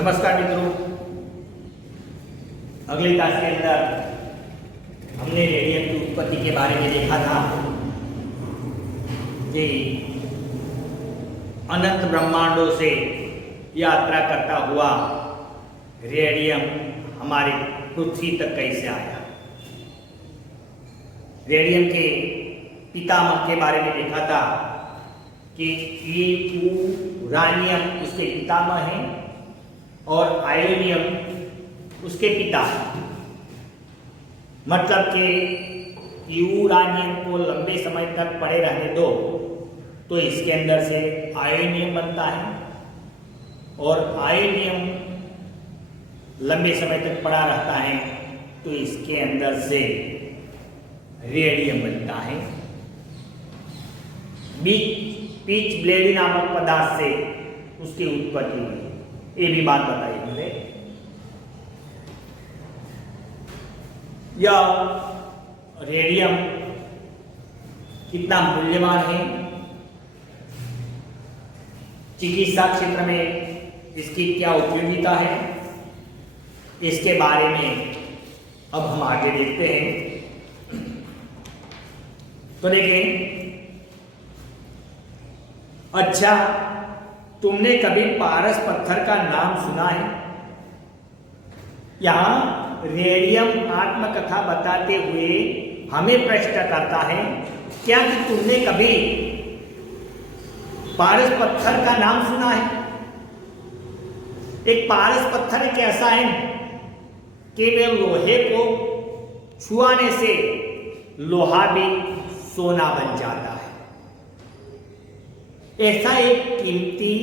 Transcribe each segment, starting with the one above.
नमस्कार मित्रों, अगली क्लास के अंदर हमने रेडियम की उत्पत्ति के बारे में देखा था कि अनंत ब्रह्मांडों से यात्रा करता हुआ रेडियम हमारे पृथ्वी तक कैसे आया। रेडियम के पितामह के बारे में देखा था कि यूरानियम उसके पितामह हैं और आयोनियम उसके पिता। मतलब कि यूरानियम को लंबे समय तक पड़े रहने दो तो इसके अंदर से आयोनियम बनता है और आयोनियम लंबे समय तक पड़ा रहता है तो इसके अंदर से रेडियम बनता है। पीच ब्लेडी नामक पदार्थ से उसकी उत्पत्ति हुई, ये भी बात बताई मुझे। यह रेडियम कितना मूल्यवान है, चिकित्सा क्षेत्र में इसकी क्या उपयोगिता है, इसके बारे में अब हम आगे देखते हैं। तो देखें, अच्छा, तुमने कभी पारस पत्थर का नाम सुना है? यहां रेडियम आत्मकथा बताते हुए हमें प्रश्न करता है, क्या कि तुमने कभी पारस पत्थर का नाम सुना है? एक पारस पत्थर एक ऐसा है कि वे लोहे को छुआने से लोहा भी सोना बन जाता है। ऐसा एक कीमती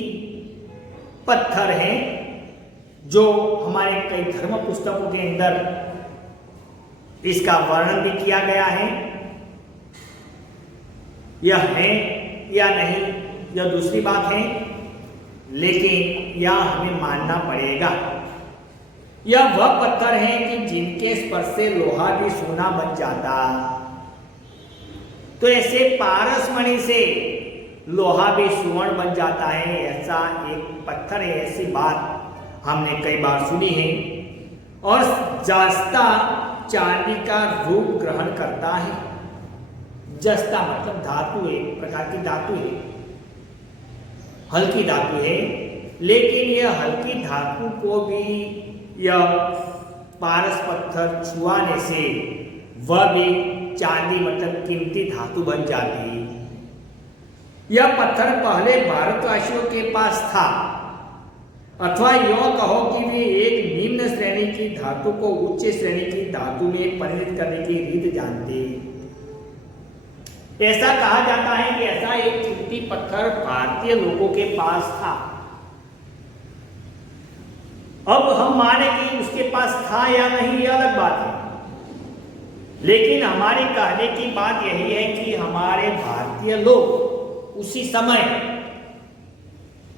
पत्थर है जो हमारे कई धर्म पुस्तकों के अंदर इसका वर्णन भी किया गया है। यह है या नहीं यह दूसरी बात है, लेकिन यह हमें मानना पड़ेगा। यह वह पत्थर है कि जिनके स्पर्श से लोहा भी सोना बन जाता। तो ऐसे पारस मणि से लोहा भी सुवर्ण बन जाता है, ऐसा एक पत्थर है। ऐसी बात हमने कई बार सुनी है। और जस्ता चांदी का रूप ग्रहण करता है। जस्ता मतलब धातु है, एक प्रकार की धातु है, हल्की धातु है, लेकिन यह हल्की धातु को भी यह पारस पत्थर छुआने से वह भी चांदी मतलब कीमती धातु बन जाती है। यह पत्थर पहले भारतवासियों के पास था, अथवा यह कहो कि वे एक निम्न श्रेणी की धातु को उच्च श्रेणी की धातु में परिणत करने की रीत जानते। ऐसा कहा जाता है कि ऐसा एक कीमती पत्थर भारतीय लोगों के पास था। अब हम माने कि उसके पास था या नहीं यह अलग बात है, लेकिन हमारे कहने की बात यही है कि हमारे भारतीय लोग उसी समय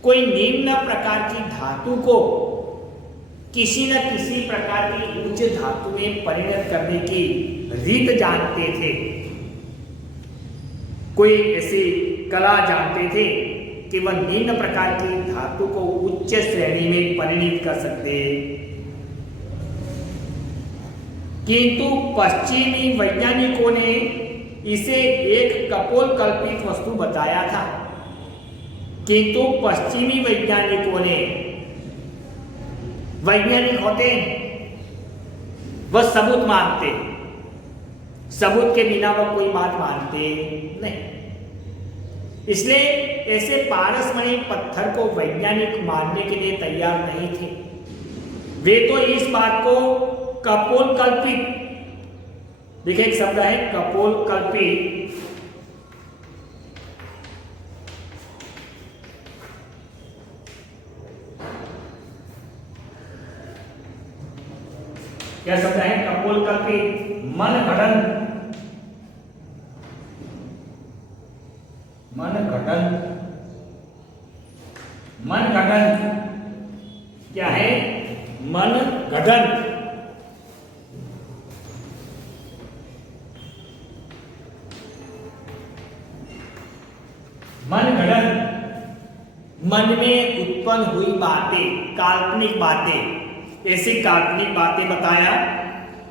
कोई निम्न प्रकार की धातु को किसी न किसी प्रकार की उच्च धातु में परिणत करने की रीत जानते थे। कोई ऐसी कला जानते थे कि वह निम्न प्रकार की धातु को उच्च श्रेणी में परिणत कर सकते। किंतु पश्चिमी वैज्ञानिकों ने इसे एक कपोल कल्पित वस्तु बताया था। किंतु पश्चिमी वैज्ञानिकों ने, वैज्ञानिक होते वह सबूत मानते, सबूत के बिना वह कोई बात मानते नहीं। इसलिए ऐसे पारसमणि पत्थर को वैज्ञानिक मानने के लिए तैयार नहीं थे। वे तो इस बात को कपोल कल्पित, देखिए एक शब्द है कपोल कल्पित, क्या शब्द है कपोल कल्पित, मन घड़न, मन घड़न क्या है? मन घड़न। मन मन में उत्पन्न हुई बातें, काल्पनिक बातें, ऐसी काल्पनिक बातें बताया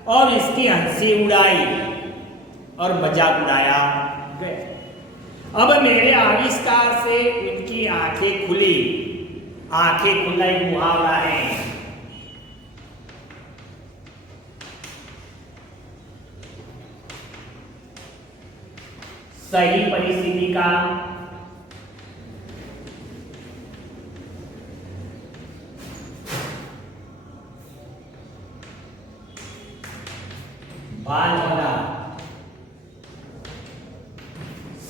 और इसकी हंसी उड़ाई और मजाक उड़ाया गया। अब मेरे आविष्कार से उनकी आंखें खुली। आंखें खुला एक मुहावरा है। सही परिस्थिति का भान होना।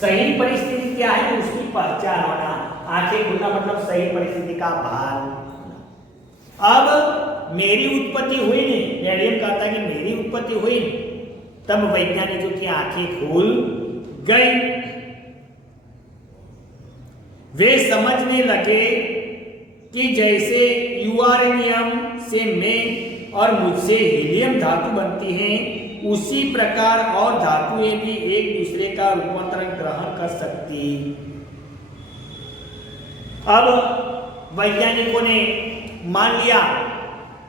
सही परिस्थिति क्या है उसकी पहचान होना। आंखें खुलना मतलब सही परिस्थिति का भान। अब मेरी उत्पत्ति हुई नहीं, रेडियम कहता है कि मेरी उत्पत्ति हुई, तब वैज्ञानिकों की आंखें खुल गई। वे समझने लगे कि जैसे यूरेनियम से मैं और मुझसे हीलियम धातु बनती हैं, उसी प्रकार और धातुएं भी एक दूसरे का रूपांतरण ग्रहण कर सकती। अब वैज्ञानिकों ने मान लिया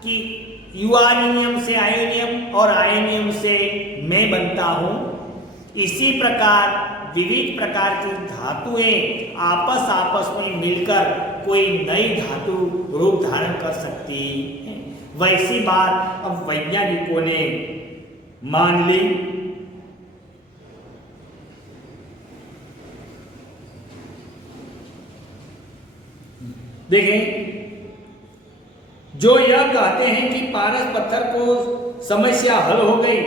कि यूरेनियम से आयोनियम और आयोनियम से मैं बनता हूं। इसी प्रकार विविध प्रकार की धातुएं आपस में मिलकर कोई नई धातु रूप धारण कर सकती है। वैसी बात अब वैज्ञानिकों ने मान ली। देखें, जो यह कहते हैं कि पारस पत्थर को समस्या हल हो गई,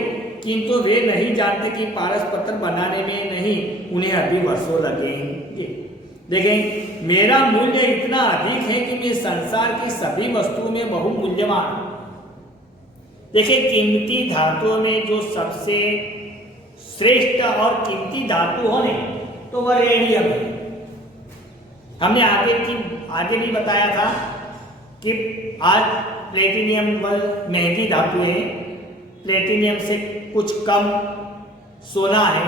किंतु वे नहीं जानते कि पारस पत्थर बनाने में नहीं, उन्हें अभी वर्षों लगेंगे। देखें, मेरा मूल्य इतना अधिक है कि मैं संसार की सभी वस्तुओं में बहुमूल्यवान। देखिए, कीमती धातुओं में जो सबसे श्रेष्ठ और कीमती धातु हो ने, तो वह रेडियम है। हमने आगे भी बताया था कि आज प्लेटिनियम वह महंगी धातु है। प्लेटिनियम से कुछ कम सोना है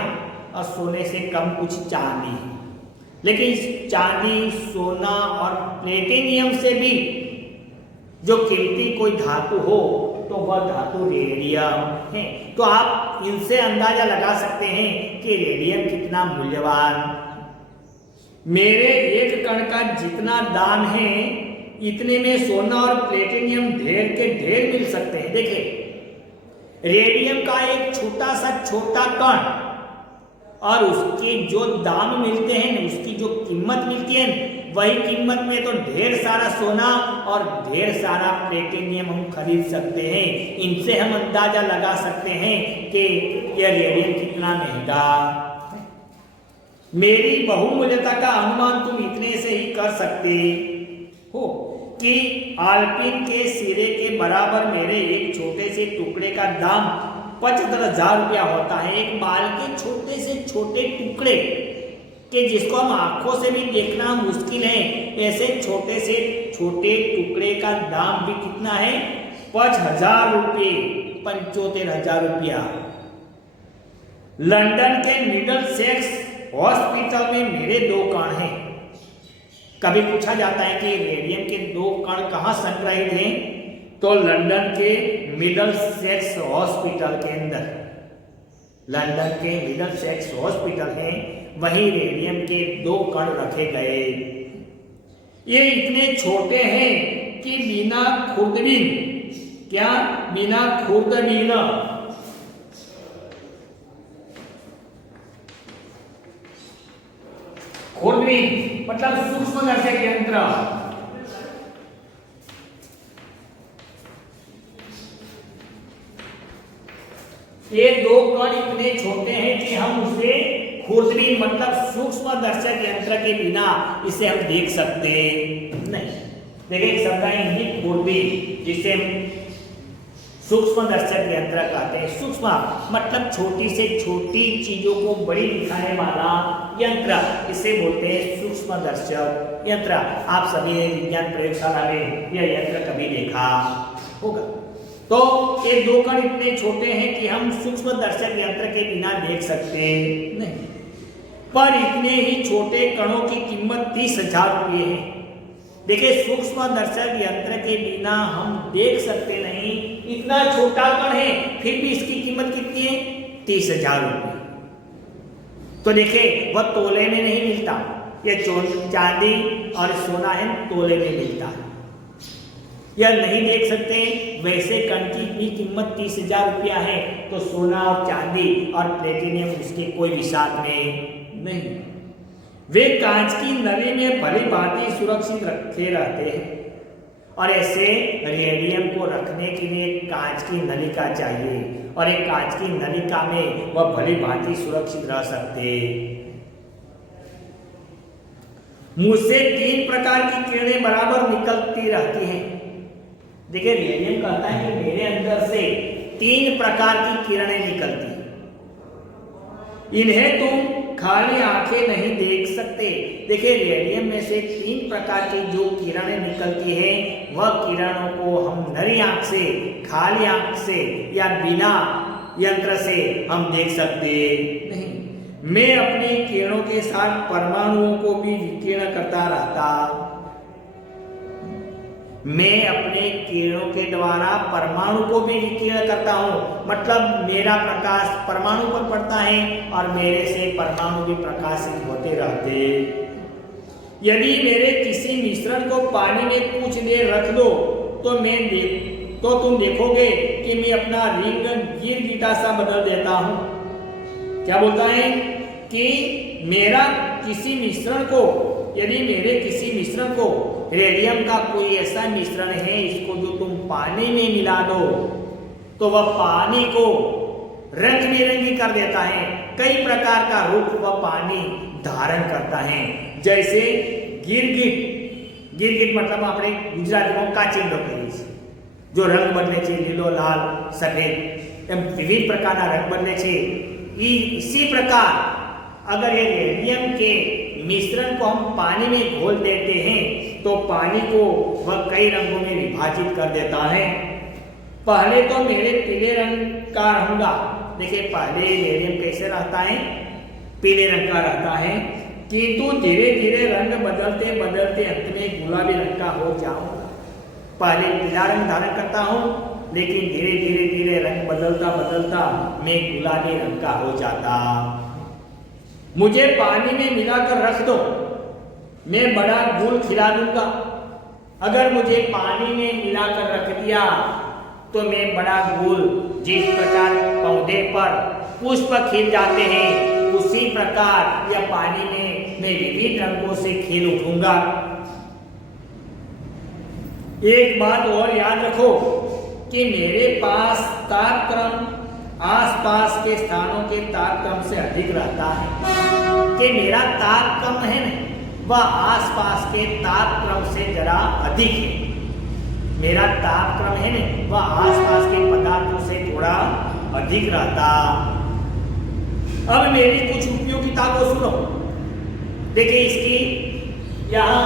और सोने से कम कुछ चांदी है। लेकिन इस चांदी, सोना और प्लेटिनियम से भी जो कीमती कोई धातु हो तो वह धातु रेडियम है। तो आप इनसे अंदाजा लगा सकते हैं कि रेडियम कितना मूल्यवान। मेरे एक कण का जितना दाम है, इतने में सोना और प्लेटिनियम ढेर के ढेर मिल सकते हैं। देखिए, रेडियम का एक छोटा कण और उसके जो दाम मिलते हैं, उसकी जो कीमत मिलती है, वही कीमत में तो ढेर सारा सोना और ढेर सारा प्लेटिनियम हम खरीद सकते हैं। इनसे हम अंदाजा लगा सकते हैं कि यह रेडियम कितना महंगा। मेरी बहुमूल्यता का अनुमान तुम इतने से ही कर सकते हो कि आल्पिन के सिरे के बराबर मेरे एक छोटे से टुकड़े का दाम 75,000 रुपया होता है। एक बाल के छोटे से छोटे टुकड़े कि जिसको हम आंखों से भी देखना मुश्किल है, ऐसे छोटे से छोटे टुकड़े का दाम भी कितना है? 5,000 रुपये, 75,000 रुपया। लंदन के मिडलसेक्स हॉस्पिटल में मेरे 2 कण हैं। कभी पूछा जाता है कि रेडियम के 2 कण कहाँ संग्रहित हैं, तो लंदन के मिडलसेक्स हॉस्पिटल के अंदर, लंदन के मिडलसेक्स हॉस्पिटल है, वहीं रेडियम के 2 कण रखे गए। ये इतने छोटे हैं कि बिना खुरदबीन, क्या बिना खुरदबीन, खुरदबीन मतलब सूक्ष्मदर्शक यंत्र, ये 2 कण इतने छोटे हैं कि हम उसे खुरदबीन मतलब सूक्ष्मदर्शक यंत्र के बिना इसे हम देख सकते नहीं। देखिए, एक शब्द है हिंदी खुरदबीन, जिसे हम सूक्ष्मदर्शक यंत्र कहते हैं। सूक्ष्म मतलब छोटी से छोटी चीजों को बड़ी दिखाने वाला यंत्र, इसे बोलते हैं सूक्ष्मदर्शक यंत्र। आप सभी ने विज्ञान प्रयोगशाला में यह यंत्र कभी देखा होगा। तो ये 2 कण इतने छोटे हैं कि हम सूक्ष्मदर्शक यंत्र के बिना देख सकते नहीं। पर इतने ही छोटे कणों की कीमत 30,000 रुपये है। देखिए सूक्ष्म दर्शक यंत्र के बिना हम देख सकते नहीं, इतना छोटा कण है फिर भी इसकी कीमत कितनी है? 30,000 रुपये। तो देखिए वह तोले में नहीं मिलता, ये चांदी और सोना है तोले में मिलता है। यह नहीं देख सकते, वैसे कण की भी कीमत 30,000 रुपया है, तो सोना और चांदी और प्लेटिनियम उसके कोई विसात में नहीं। वे कांच की नली में भली भांति सुरक्षित रखे रहते हैं, और ऐसे रेडियम को रखने के लिए कांच की नलिका चाहिए, और एक कांच की नलिका में वह भली भांति सुरक्षित रह सकते। मुंह से 3 प्रकार की किरणें बराबर निकलती रहती हैं। देखिए रेडियम कहता है कि मेरे अंदर से 3 प्रकार की किरणें निकलती हैं, इन्हें तुम खाली आंखें नहीं देख सकते। देखिए रेडियम में से 3 प्रकार की जो किरणें निकलती है, वह किरणों को हम नरी आंख से, खाली आंख से या बिना यंत्र से हम देख सकते नहीं। मैं अपनी किरणों के साथ परमाणुओं को भी विकीर्ण करता रहता। मैं अपने किरणों के द्वारा परमाणु को भी विकीर्ण करता हूं, मतलब मेरा प्रकाश परमाणु पर पड़ता है और मेरे से परमाणु भी प्रकाशित होते रहते। यदि मेरे किसी मिश्रण को पानी में कुछ देर रख दो तो तुम देखोगे कि मैं अपना रिंग गिरगिटा सा बदल देता हूं। क्या बोलता है कि यदि मेरे किसी मिश्रण को रेडियम का कोई ऐसा मिश्रण है, इसको जो तुम पानी में मिला दो तो वह पानी को रंग बिरंगी कर देता है। कई प्रकार का रूप वह पानी धारण करता है, जैसे गिरगिट मतलब આપણે ગુજરાતીમાં કાચિંડો કહીએ છીએ, जो रंग बदले છે, લીલો, लाल, सफेद, एम विविध प्रकार का रंग बदले છે। इसी प्रकार अगर ये रेडियम के मिश्रण को हम पानी में घोल देते हैं तो पानी को वह कई रंगों में विभाजित कर देता है। पहले तो मेरे पीले रंग का रहूंगा। देखिए पहले रेडियम कैसे रहता है? पीले रंग का रहता है, किंतु धीरे धीरे रंग बदलते बदलते अंत में गुलाबी रंग का हो जाऊंगा। पहले पीला रंग धारण करता हूं, लेकिन धीरे धीरे धीरे रंग बदलता बदलता मैं गुलाबी रंग का हो जाता। मुझे पानी में मिलाकर रख दो, मैं बड़ा गुल खिला दूंगा। अगर मुझे पानी में मिलाकर रख दिया तो मैं बड़ा गुल, जिस प्रकार पौधे पर पुष्प खिल जाते हैं, उसी प्रकार यह पानी में मैं विविध रंगों से खिल उठूंगा। एक बात और याद रखो कि मेरे पास तापक्रम आसपास के स्थानों के तापक्रम से अधिक रहता है। कि मेरा तापक्रम है वह आसपास के तापक्रम से जरा अधिक है। मेरा तापक्रम है ना वह आसपास के पदार्थों से थोड़ा अधिक रहता। अब मेरी कुछ उपयोगिता को सुनो। देखिए इसकी यहाँ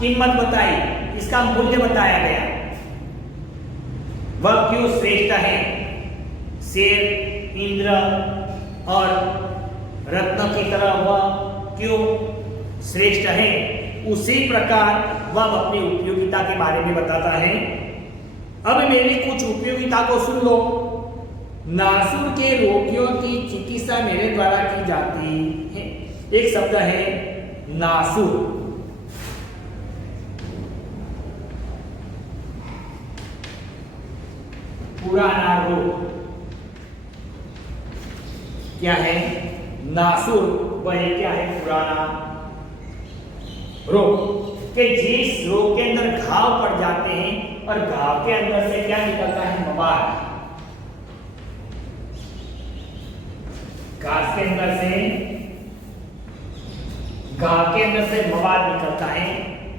कीमत बताई, इसका मूल्य बताया गया। वह क्यों श्रेष्ठ है? शेर, इंद्र और रत्न की तरह वह क्यों श्रेष्ठ है, उसी प्रकार वह अपनी उपयोगिता के बारे में बताता है। अब मेरी कुछ उपयोगिता को सुन लो। नासूर के रोगियों की चिकित्सा मेरे द्वारा की जाती है। एक शब्द है नासूर। पुराना रोग क्या है? नासूर वह क्या है? पुराना रोग। कि जिस रोग के अंदर घाव पड़ जाते हैं और घाव के अंदर से क्या निकलता है? मवाद। घाव के अंदर से मवाद निकलता है।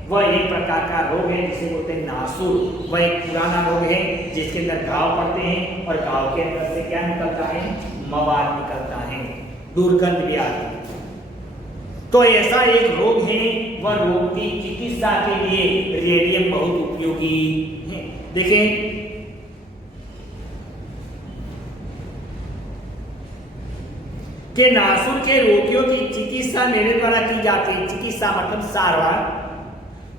वह एक प्रकार का रोग है जिसे बोलते हैं नासूर। वह एक पुराना रोग है जिसके अंदर घाव पड़ते हैं और घाव के अंदर से क्या निकलता है? मवाद निकलता है, दुर्गंध भी आती है। तो ऐसा एक रोग है, वह रोग की चिकित्सा के लिए रेडियम बहुत उपयोगी है। देखें कि नासूर के रोगियों की चिकित्सा मेरे द्वारा की जाती है। चिकित्सा मतलब सारवार।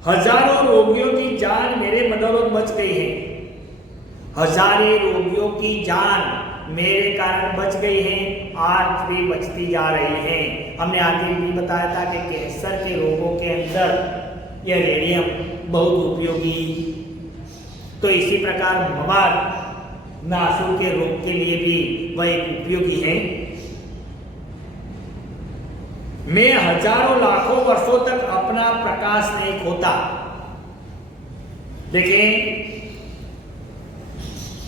हजारों रोगियों की जान मेरे बदौलत बच गई है। हजारों रोगियों की जान मेरे कारण बच गई है, आज भी बचती जा रही है। हमने आगे भी बताया था कि कैंसर के रोगों के अंदर यह रेडियम बहुत उपयोगी। तो इसी प्रकार मवाद नासुर के रोग के लिए भी वह एक उपयोगी है। मैं हजारों लाखों वर्षों तक अपना प्रकाश नहीं खोता। देखिए,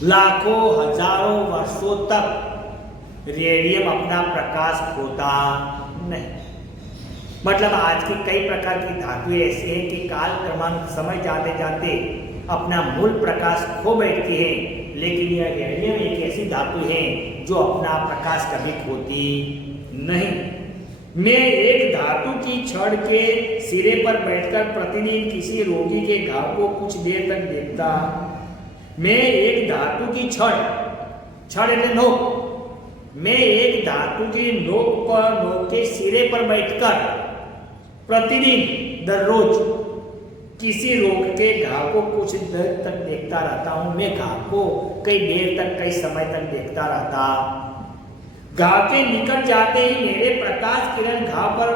लाखों हजारों वर्षों तक रेडियम अपना प्रकाश खोता नहीं। मतलब आज की कई प्रकार की धातुएं ऐसी हैं कि काल क्रमांक समय जाते जाते अपना मूल प्रकाश खो बैठती है, लेकिन यह रेडियम एक ऐसी धातु है जो अपना प्रकाश कभी खोती नहीं। मैं एक धातु की छड़ के सिरे पर बैठकर प्रतिदिन किसी रोगी के घाव को कुछ देर तक देखता। मैं एक धातु की छड़ એટલે नोक, मैं एक धातु की नोक के सिरे पर बैठकर प्रतिदिन दररोज किसी रोग के घाव को कुछ देर तक देखता रहता हूं। मैं घाव को कई देर तक, कई समय तक देखता रहता। घाव के निकट जाते ही मेरे प्रकाश किरण घाव पर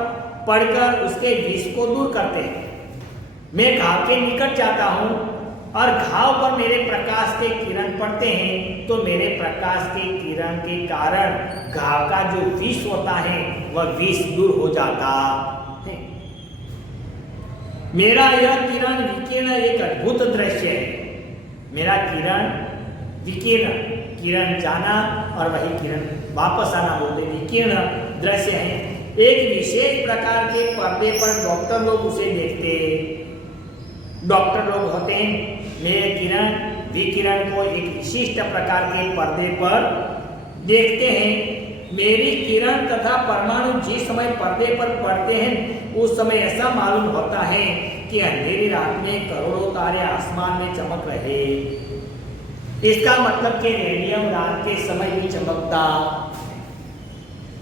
पड़कर उसके विष को दूर करते हैं। मैं घाव के निकट जाता हूं और घाव पर मेरे प्रकाश के किरण पड़ते हैं, तो मेरे प्रकाश के किरण के कारण घाव का जो विष होता है वह विष दूर हो जाता है। मेरा यह किरण विकिरण एक अद्भुत दृश्य है। मेरा किरण विकिरण, किरण जाना और वही किरण वापस आना बोलते विकिरण दृश्य है। एक विशेष प्रकार के पर्दे पर डॉक्टर लोग उसे देखते। डॉक्टर लोग होते हैं, मेरे किरण विकिरण को एक विशिष्ट प्रकार के पर्दे पर देखते हैं। मेरी किरण तथा परमाणु जिस समय पर्दे पर पड़ते हैं उस समय ऐसा मालूम होता है कि अंधेरी रात में करोड़ों तारे आसमान में चमक रहे। इसका मतलब कि रेडियम रात के समय भी चमकता।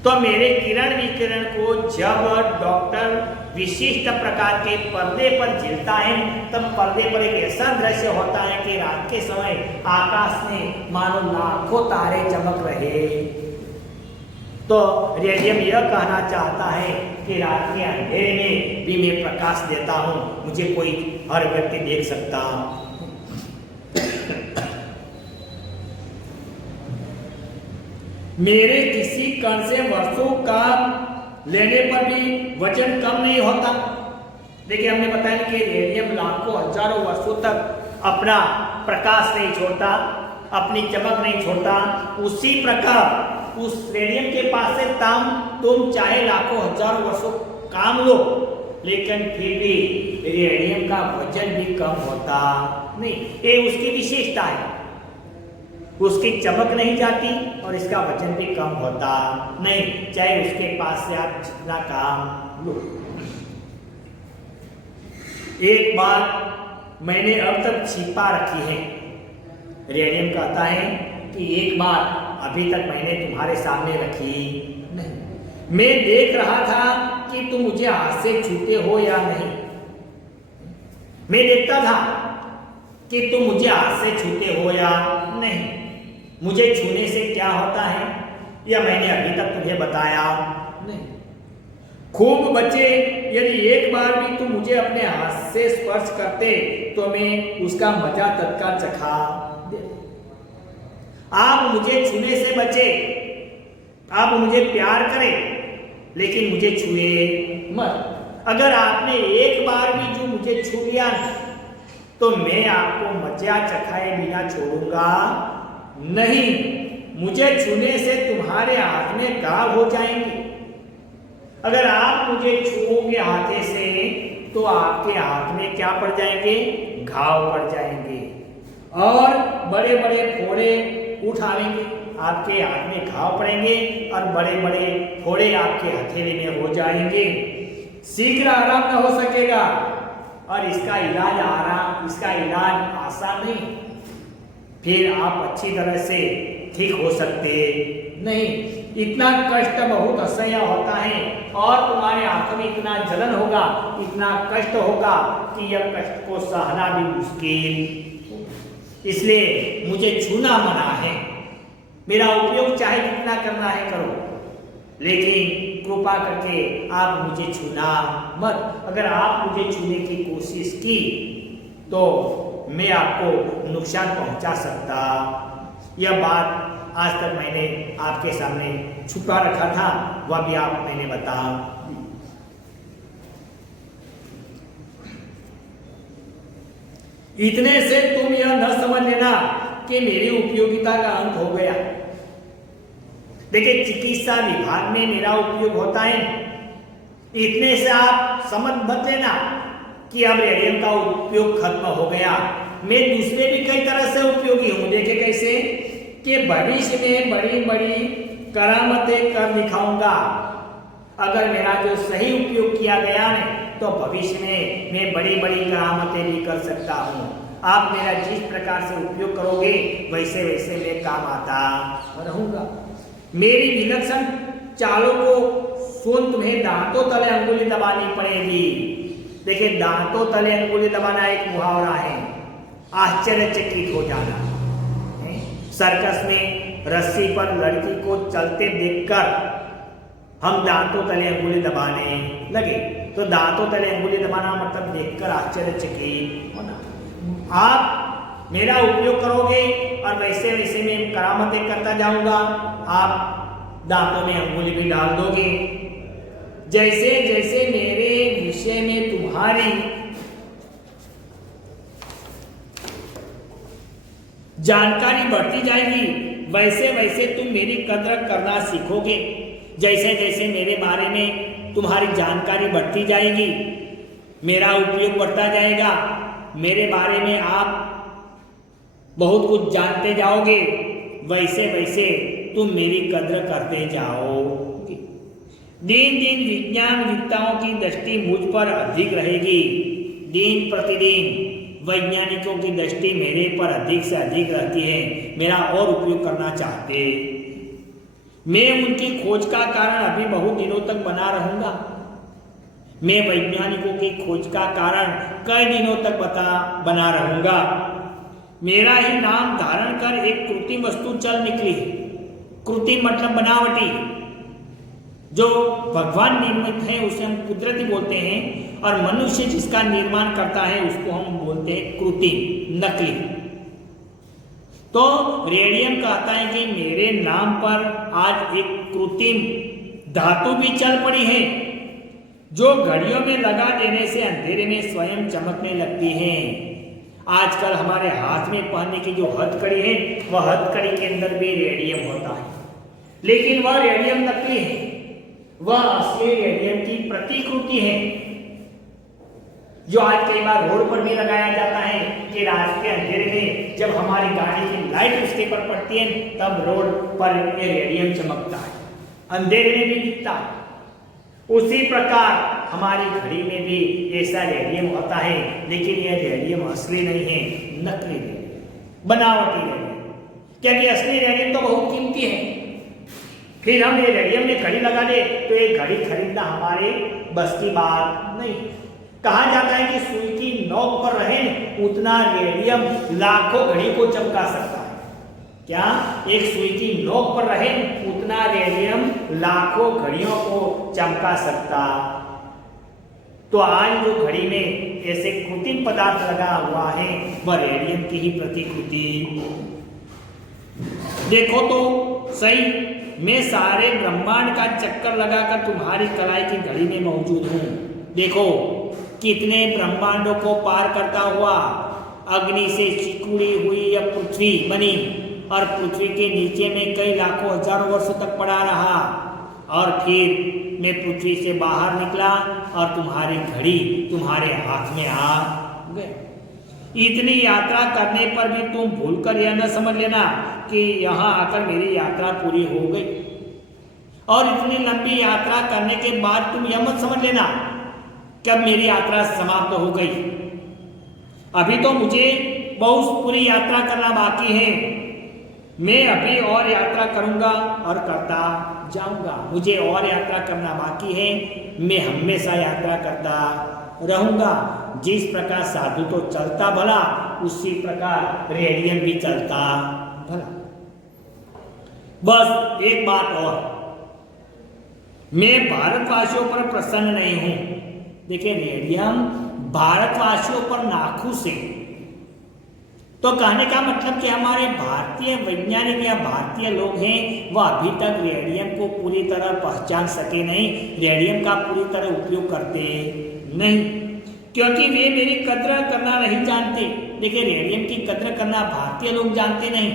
तो मेरे किरण विकिरण को जब डॉक्टर विशिष्ट प्रकार के पर्दे पर झिलता है, तब पर्दे पर एक ऐसा दृश्य होता है कि रात के समय आकाश में मानो लाखों तारे चमक रहे। तो रेडियम यह कहना चाहता है कि रात के अंधेरे में भी मैं प्रकाश देता हूं, मुझे कोई हर व्यक्ति देख सकता। मेरे किसी कण से वर्षों का लेने पर भी वजन कम नहीं होता। देखिए, हमने बताया कि रेडियम लाखों हजारों वर्षों तक अपना प्रकाश नहीं छोड़ता, अपनी चमक नहीं छोड़ता। उसी प्रकार उस रेडियम के पास से तुम चाहे लाखों हजारों वर्षों काम लो, लेकिन फिर भी रेडियम का वजन भी कम होता नहीं। ये उसकी विशेषता है। उसकी चमक नहीं जाती और इसका वजन भी कम होता नहीं, चाहे उसके पास से आप जितना काम लो। एक बात मैंने अब तक छिपा रखी है। रेडियम कहता है कि एक बात अभी तक मैंने तुम्हारे सामने रखी नहीं। मैं देख रहा था कि तुम मुझे हाथ से छूते हो या नहीं। मैं देखता था कि तुम मुझे हाथ से छूते हो या नहीं। मुझे छूने से क्या होता है यह मैंने अभी तक तुम्हें बताया नहीं। खूब बच्चे, यदि एक बार भी तुम मुझे अपने हाथ से स्पर्श करते तो मैं उसका मजा तत्काल चखा दे। आप मुझे छूने से बचे, आप मुझे प्यार करें लेकिन मुझे छुए मत। अगर आपने एक बार भी जो मुझे छू लिया तो मैं आपको मजा चखाए बिना छोड़ूंगा नहीं। मुझे छूने से तुम्हारे हाथ में घाव हो जाएंगे। अगर आप मुझे छूओगे हाथे से तो आपके हाथ में क्या पड़ जाएंगे? घाव पड़ जाएंगे और बड़े बड़े फोड़े उठाएंगे। आपके हाथ में घाव पड़ेंगे और बड़े बड़े फोड़े आपके हथेली में हो जाएंगे। शीघ्र आराम न हो सकेगा और इसका इलाज आसान नहीं। फिर आप अच्छी तरह से ठीक हो सकते नहीं। इतना कष्ट बहुत असह्य होता है और तुम्हारे आंखों में इतना जलन होगा, इतना कष्ट होगा कि यह कष्ट को सहना भी मुश्किल। इसलिए मुझे छूना मना है। मेरा उपयोग चाहे कितना करना है करो, लेकिन कृपा करके आप मुझे छूना मत। अगर आप मुझे छूने की कोशिश की तो मैं आपको नुकसान पहुंचा सकता। यह बात आज तक मैंने आपके सामने छुपा रखा था, वह भी आप मैंने बता। इतने से तुम यह न समझ लेना कि मेरी उपयोगिता का अंत हो गया। देखिए, चिकित्सा विभाग में मेरा उपयोग होता है, इतने से आप समझ मत लेना कि अब रेडियम का उपयोग खत्म हो गया। मैं दूसरे भी कई तरह से उपयोगी हूं। देखिए कैसे कि भविष्य में बड़ी बड़ी करामतें कर दिखाऊंगा। अगर मेरा जो सही उपयोग किया गया है तो भविष्य में मैं बड़ी बड़ी करामतें भी कर सकता हूं। आप मेरा जिस प्रकार से उपयोग करोगे वैसे वैसे मैं काम आता रहूंगा। मेरी विलक्षण चालों को सुन तुम्हें दांतों तले अंगुली दबानी पड़ेगी। देखिए, दांतों तले अंगुली दबाना एक मुहावरा है, आश्चर्यचकित हो जाना। सर्कस में रस्सी पर लड़की को चलते देखकर हम दांतों तले अंगुली दबाने लगे, तो दांतों तले अंगुली दबाना मतलब देखकर आश्चर्यचकित होना। आप मेरा उपयोग करोगे और वैसे वैसे मैं करामतें करता जाऊंगा। आप दांतों में अंगुली भी डाल दोगे। जैसे जैसे मेरे विषय में तुम्हारी जानकारी बढ़ती जाएगी वैसे वैसे तुम मेरी कदर करना सीखोगे। जैसे जैसे मेरे बारे में तुम्हारी जानकारी बढ़ती जाएगी, मेरा उपयोग बढ़ता जाएगा, मेरे बारे में आप बहुत कुछ जानते जाओगे, वैसे वैसे तुम मेरी कदर करते जाओगे। दिन दिन विज्ञानविदताओं की दृष्टि मुझ पर अधिक रहेगी। दिन प्रतिदिन वैज्ञानिकों की दृष्टि मेरे पर अधिक से अधिक रहती है। मेरा और उपयोग करना चाहते, मैं उनकी खोज का कारण अभी बहुत दिनों तक बना रहूंगा। मैं वैज्ञानिकों की खोज का कारण कई दिनों तक बना रहूंगा। मेरा ही नाम धारण कर एक कृत्रिम वस्तु चल निकली। कृत्रिम मतलब बनावटी। जो भगवान निर्मित है उसे हम कुदरती बोलते हैं, और मनुष्य जिसका निर्माण करता है उसको हम बोलते हैं कृत्रिम, नकली। तो रेडियम कहता है कि मेरे नाम पर आज एक कृत्रिम धातु भी चल पड़ी है, जो घड़ियों में लगा देने से अंधेरे में स्वयं चमकने लगती है। आजकल हमारे हाथ में पहनने की जो हथकड़ी है, वह हथकड़ी के अंदर भी रेडियम होता है, लेकिन वह रेडियम नकली है, वह असली रेडियम की प्रतिकृति है, जो आज कई बार रोड पर भी लगाया जाता है कि रात के अंधेरे में जब हमारी गाड़ी की लाइट उसके पर पड़ती है तब रोड पर ये रेडियम चमकता है, अंधेरे में भी दिखता है। उसी प्रकार हमारी घड़ी में भी ऐसा रेडियम होता है, लेकिन यह रेडियम असली नहीं है, नकली रेडियम, बनावटी रेडियम। क्योंकि असली रेडियम तो बहुत कीमती है। फिर हम ये रेडियम में घड़ी लगा दे तो ये घड़ी खरीदना हमारे बस की बात नहीं। कहा जाता है कि सुई की नोक पर रहे उतना रेडियम लाखों घड़ी को चमका सकता है। क्या? एक सुई की नोक पर रहे उतना रेडियम लाखों घड़ियों को चमका सकता। तो आज जो घड़ी में ऐसे कृत्रिम पदार्थ लगा हुआ है वह रेडियम की ही प्रतिकृति। देखो तो सही, मैं सारे ब्रह्मांड का चक्कर लगाकर तुम्हारी कलाई की घड़ी में मौजूद हूं। देखो कितने ब्रह्मांडों को पार करता हुआ अग्नि से सिकुड़ी हुई यह पृथ्वी बनी, और पृथ्वी के नीचे में कई लाखों हजारों वर्षों तक पड़ा रहा, और फिर मैं पृथ्वी से बाहर निकला और तुम्हारी घड़ी तुम्हारे हाथ में आ गए। इतनी यात्रा करने पर भी तुम भूलकर यह न समझ लेना कि यहाँ आकर मेरी यात्रा पूरी हो गई, और इतनी लंबी यात्रा करने के बाद तुम यह मत समझ लेना कि अब मेरी यात्रा समाप्त हो गई। अभी तो मुझे बहुत पूरी यात्रा करना बाकी है। मैं अभी और यात्रा करूंगा और करता जाऊंगा। मुझे और यात्रा करना बाकी है, मैं हमेशा यात्रा करता रहूंगा। जिस प्रकार साधु तो चलता भला, उसी प्रकार रेडियम भी चलता भला। बस एक बात और, मैं भारतवासियों पर प्रसन्न नहीं हूं। देखिए, रेडियम भारतवासियों पर नाखुश है। तो कहने का मतलब कि हमारे भारतीय वैज्ञानिक या भारतीय लोग हैं, वह अभी तक रेडियम को पूरी तरह पहचान सके नहीं, रेडियम का पूरी तरह उपयोग करते नहीं, क्योंकि वे मेरी कद्र करना नहीं जानते। देखिए, रेडियम की कद्र करना भारतीय लोग जानते नहीं,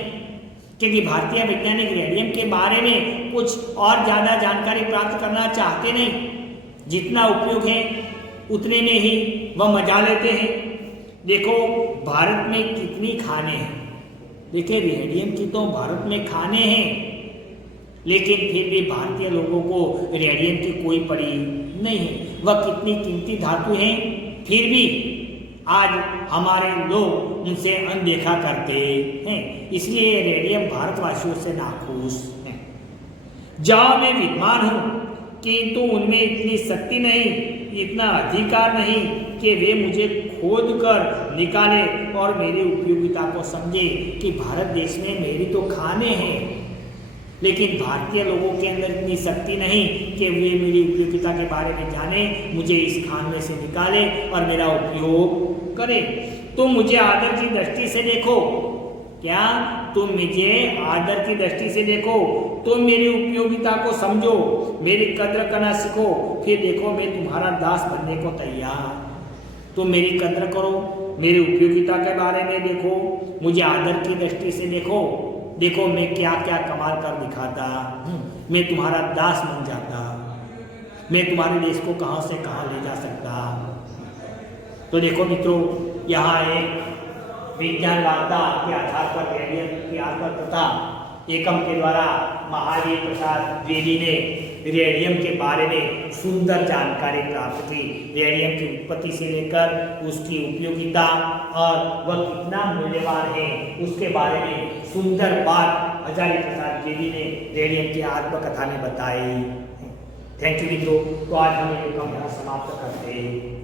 क्योंकि भारतीय वैज्ञानिक रेडियम के बारे में कुछ और ज्यादा जानकारी प्राप्त करना चाहते नहीं। जितना उपयोग है उतने में ही वह मजा लेते हैं। देखो, भारत में कितनी खाने हैं। देखिए, रेडियम की तो भारत में खाने हैं, लेकिन फिर भी भारतीय लोगों को रेडियम की कोई पड़ी नहीं है। वह कितनी कीमती धातु है, फिर भी आज हमारे लोग उनसे अनदेखा करते हैं। इसलिए रेडियम भारतवासियों से नाखुश है। जहाँ मैं विद्वान हूँ, किंतु उनमें इतनी शक्ति नहीं, इतना अधिकार नहीं कि वे मुझे खोद कर निकाले और मेरी उपयोगिता को समझे कि भारत देश में मेरी तो खाने हैं, लेकिन भारतीय लोगों के अंदर इतनी शक्ति नहीं कि वे मेरी उपयोगिता के बारे में जाने, मुझे इस खान में से निकाले और मेरा उपयोग करे। तुम मुझे आदर की दृष्टि से देखो। क्या? तुम मुझे आदर की दृष्टि से देखो, तुम मेरी उपयोगिता को समझो, मेरी कद्र करना सीखो, फिर देखो मैं तुम्हारा दास बनने को तैयार। तुम मेरी कद्र करो, मेरी उपयोगिता के बारे में देखो, मुझे आदर की दृष्टि से देखो, देखो मैं क्या क्या कमाल कर दिखाता, मैं तुम्हारा दास बन जाता, मैं तुम्हारे देश को कहाँ से कहाँ ले जा सकता। तो देखो मित्रों, यहाँ एक विज्ञान वार्ता के आधार पर रेडियम के आधार तथा एकम के द्वारा महावीर प्रसाद द्विवेदी ने रेडियम के बारे में सुंदर जानकारी प्राप्त की। रेडियम की उत्पत्ति से लेकर उसकी उपयोगिता और वह कितना मूल्यवान है, उसके बारे में सुंदर बात हजारी प्रसाद द्विवेदी ने रेडियम की आत्मकथा में बताई। थैंक यू मित्रों। तो आज हम ये एकम यहाँ समाप्त करते हैं।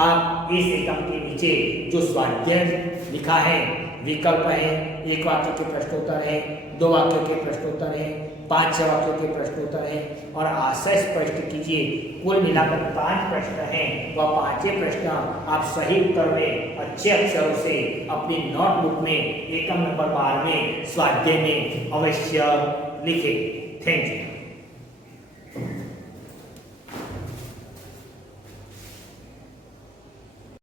आप इस एकम के नीचे जो स्वाध्याय लिखा है, विकल्प है, एक वाक्य के प्रश्नोत्तर है, दो वाक्यों के प्रश्नोत्तर है, 5-6 वाक्यों के प्रश्नोत्तर है और आशय स्पष्ट कीजिए। कुल मिलाकर 5 प्रश्न हैं। वह 5 प्रश्न आप सही उत्तर में अच्छे अक्षरों से अपनी नोटबुक में एकम नंबर 12 में स्वाध्याय में अवश्य लिखें। Thank you.